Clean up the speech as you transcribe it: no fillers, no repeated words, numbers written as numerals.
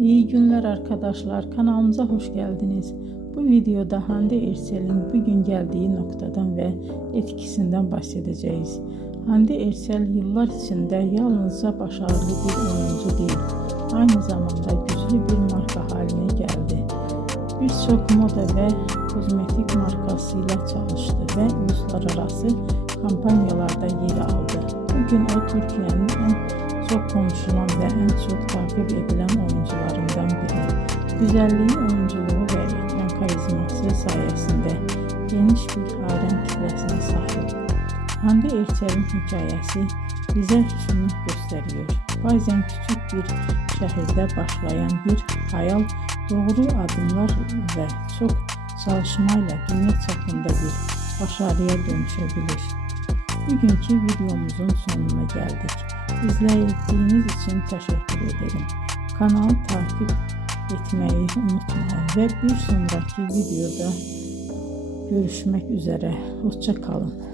İyi günler arkadaşlar, kanalımıza hoş geldiniz. Bu videoda Hande Erçel'in bugün geldiği noktadan ve etkisinden bahsedeceğiz. Hande Erçel yıllar içinde yalnızca başarılı bir oyuncu değil, aynı zamanda güçlü bir marka haline geldi. Birçok moda ve kozmetik markasıyla çalıştı ve uluslararası kampanyalarda yer aldı. Bugün o Türkiye'nin en çok konuşulan ve en çok takip edilen oyuncularından biri. Güzelliği, oyunculuğu ve ekran karizması sayesinde geniş bir hayran kitlesine sahip. Hande Erçel'in hikayesi bize şunu gösteriyor. Bazen küçük bir şehirde başlayan bir hayal doğru adımlar ve çok çalışmayla dünya çapında bir başarıya dönüşebilir. Bugünkü videomuzun sonuna geldik. İzlediğiniz için teşekkür ederim. Kanalı takip etmeyi unutmayın ve bir sonraki videoda görüşmek üzere. Hoşça kalın.